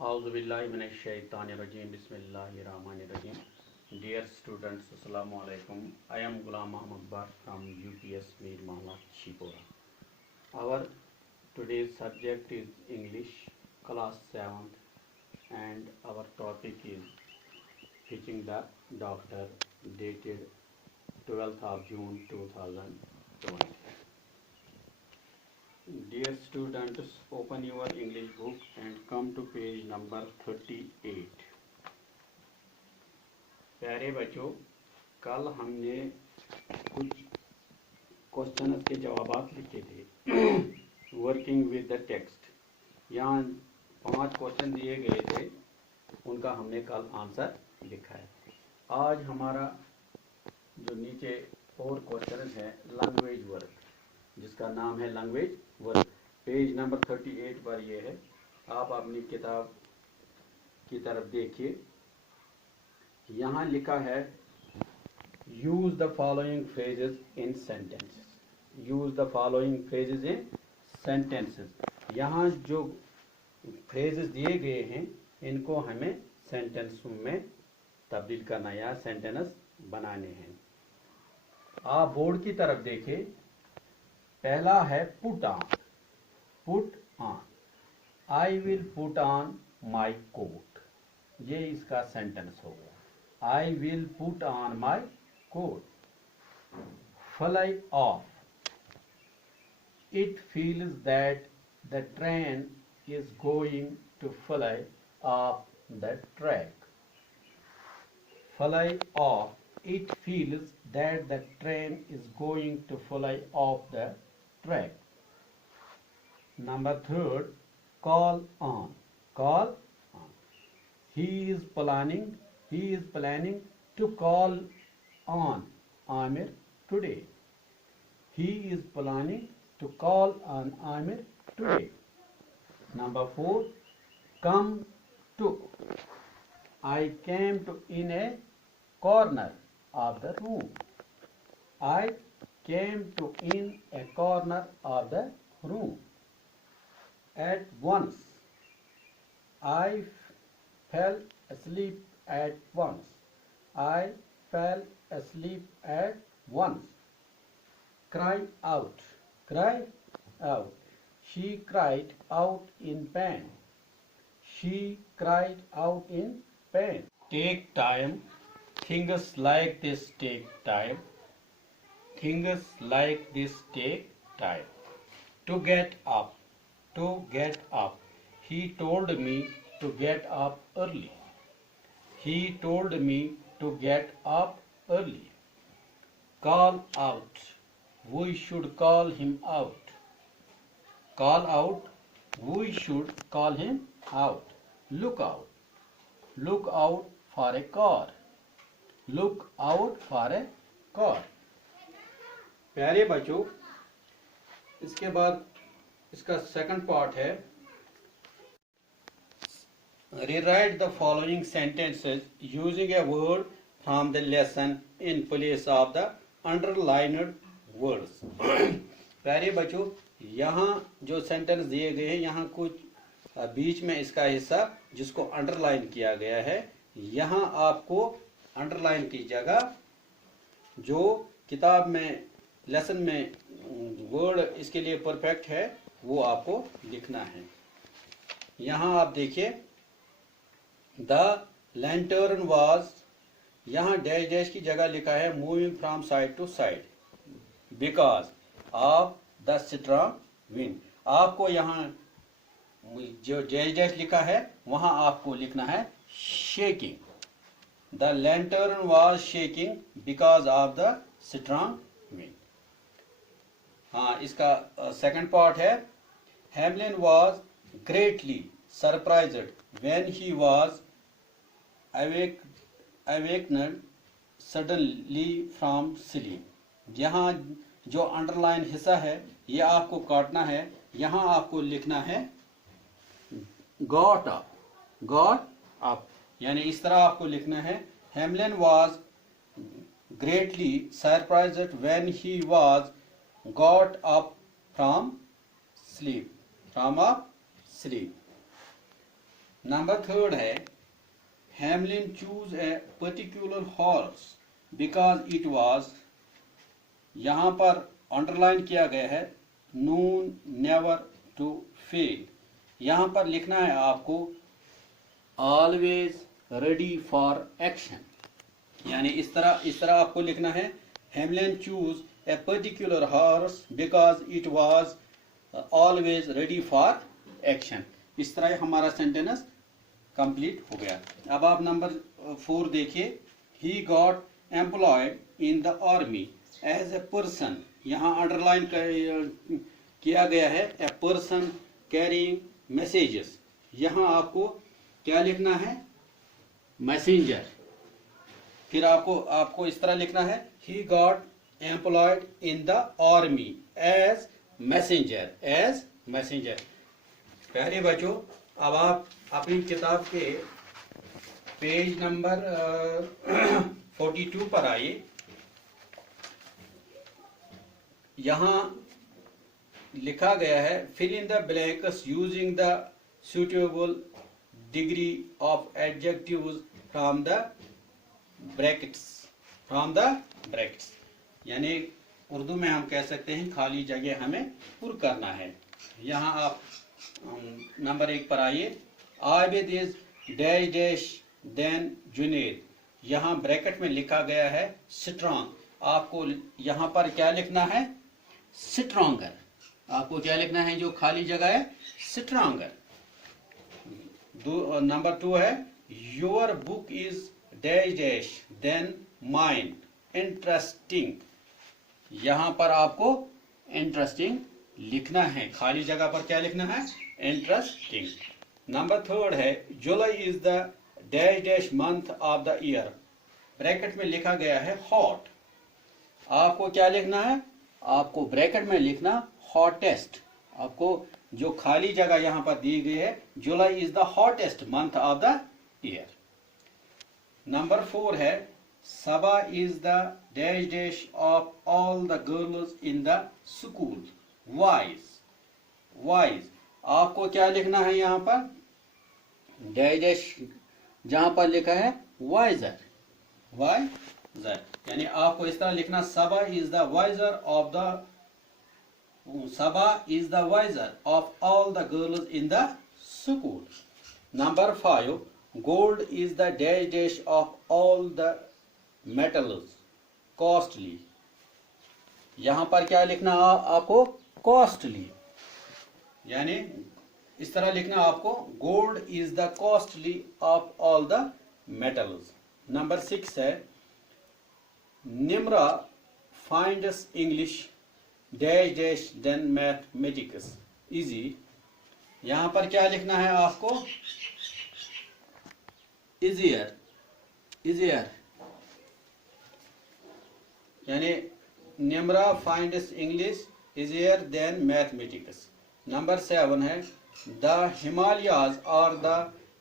Auzubillahiminash-shaytanir-rajim. Bismillahir-rahmanir-rahim. Dear students, Assalamu alaikum. I am Ghulam Muhammad Bar from UPS Mir Mahalla, Shipora. Our today's subject is English, class 7th, and our topic is Teaching the Doctor, dated 12th of June 2020. Dear students, open your English book and come to page number 38. प्यारे बच्चों, कल हमने कुछ question के जवाब लिखे थे working with the text. यहाँ 5 क्वेश्चन दिए गए थे, उनका हमने कल आंसर लिखा है। आज हमारा जो नीचे और क्वेश्चन है लैंग्वेज वर्क, जिसका नाम है लैंग्वेज वर्क। पेज नंबर 38 पर ये है। आप अपनी किताब की तरफ देखिए। यहाँ लिखा है use the following phrases in sentences. Use the following phrases in sentences. यहाँ जो फ्रेजेस दिए गए हैं इनको हमें सेंटेंस में तब्दील करना या सेंटेंस बनाने हैं। आप बोर्ड की तरफ देखिए। पहला है put on. Put on, I will put on my coat. ये इसका सेंटेंस होगा। I will put on my coat. Fly off, it feels that the train is going to fly off the track. Fly off, it feels that the train is going to fly off the track. Number 3, call on. Call on. He is planning to call on Amir today. He is planning to call on Amir today. Number 4, come to. I came to in a corner of the room. I came to in a corner of the room. At once. I fell asleep at once. I fell asleep at once. Cry out. Cry out. She cried out in pain. She cried out in pain. Take time. Things like this take time. Things like this take time. To get up. To get up. He told me to get up early. He told me to get up early. Call out. We should call him out. Call out. We should call him out. Look out. Look out for a car. Look out for a car. प्यारे बच्चों, इसके बाद इसका second part है rewrite the following sentences using a word from the lesson in place of the underlined words. प्यारे बच्चों, यहाँ जो सेंटेंस दिए गए हैं, यहाँ कुछ बीच में इसका हिस्सा जिसको अंडरलाइन किया गया है, यहाँ आपको अंडरलाइन की जगह जो किताब में लेसन में वर्ड इसके लिए परफेक्ट है वो आपको लिखना है। यहाँ आप देखिए द लैंटर्न वाज, यहाँ डैश डैश की जगह लिखा है moving from side to side because of the strong wind. आपको यहाँ जो डैश डैश लिखा है वहां आपको लिखना है shaking. The lantern was shaking because of the strong wind. हाँ, इसका सेकंड पार्ट है Hamlin was greatly surprised when he was awakened suddenly from sleep. यहाँ जो अंडरलाइन हिस्सा है ये आपको काटना है। यहाँ आपको लिखना है got up. Got up, यानी इस तरह आपको लिखना है Hamlin was greatly surprised when he was got up from sleep. Number third है Hamlin choose a particular horse because it was, यहां पर अंडरलाइन किया गया है नून नेवर टू फेल। यहां पर लिखना है आपको ऑलवेज रेडी फॉर एक्शन, यानी इस तरह आपको लिखना है Hamlin choose a particular horse because it was always ready for action. इस तरह हमारा सेंटेंस कंप्लीट हो गया। अब आप नंबर 4 देखिए, he got employed in the army as a person, यहाँ अंडरलाइन किया गया है ए पर्सन कैरिंग मैसेजेस। यहाँ आपको क्या लिखना है, मैसेंजर। फिर आपको इस तरह लिखना है he got employed in the army as messenger, as messenger. पहले बच्चों, अब आप अपनी किताब के पेज नंबर 42 पर आइए। यहाँ लिखा गया है fill in the blanks using the suitable degree of adjectives from the brackets, from the brackets, यानी उर्दू में हम कह सकते हैं खाली जगह हमें पुर करना है। यहाँ आप नंबर 1 पर आइए, Abid is dash dash than Junaid. यहाँ ब्रैकेट में लिखा गया है स्ट्रॉन्ग। आपको यहाँ पर क्या लिखना है, स्ट्रॉन्गर। आपको क्या लिखना है, जो खाली जगह है स्ट्रॉन्गर। नंबर 2 है your book is dash dash then mine interesting. यहाँ पर आपको इंटरेस्टिंग लिखना है, खाली जगह पर क्या लिखना है, इंटरेस्टिंग। नंबर 3 है July is the dash dash month of the year. Bracket में लिखा गया है हॉट। आपको क्या लिखना है, आपको ब्रैकेट में लिखना हॉटेस्ट। आपको जो खाली जगह यहां पर दी गई है, July is the hottest month of the year. Number 4 है Saba is the dash dash of all the girls in the school wise. Wise आपको क्या लिखना है, यहां पर डैश डैश जहां पर लिखा है वाइजर, वाइजर, यानी आपको इस तरह लिखना Saba is the wiser of the, Saba is the wiser of all the girls in the school. Number 5 gold is the dash dash of all the metals costly. यहां पर क्या लिखना आपको, कॉस्टली, यानी इस तरह लिखना आपको gold is the costly of all the metals. Number 6 है Nimra finds English dash dash than mathematics easy. यहां पर क्या लिखना है आपको, इजियर, इजियर, यानी Nimra finds English easier than mathematics. Number 7 है the Himalayas are the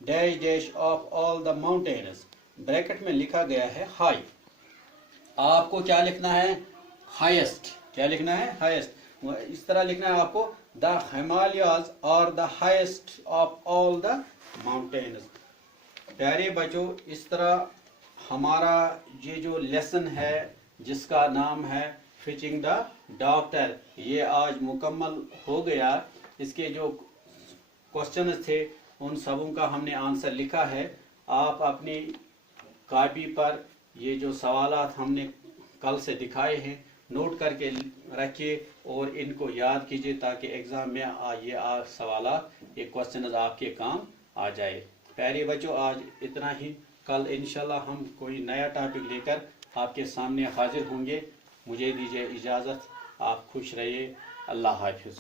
dash dash of all the mountains. Bracket में लिखा गया है हाई। आपको क्या लिखना है, हाईएस्ट। क्या लिखना है, हाईएस्ट। इस तरह लिखना है आपको the Himalayas are the highest of all the mountains. प्यारे बच्चों, इस तरह हमारा ये जो लेसन है जिसका नाम है फिचिंग द डॉक्टर, ये आज मुकम्मल हो गया। इसके जो क्वेश्चन थे उन सबों का हमने आंसर लिखा है। आप अपनी कॉपी पर ये जो सवालात हमने कल से दिखाए हैं नोट करके रखिए और इनको याद कीजिए ताकि एग्जाम में ये सवालात, ये क्वेश्चन आपके काम आ जाए। प्यारे बच्चों, आज इतना ही। कल इंशाल्लाह हम कोई नया टॉपिक लेकर आपके सामने हाजिर होंगे। मुझे दीजिए इजाज़त। आप खुश रहिए। अल्लाह हाफिज़।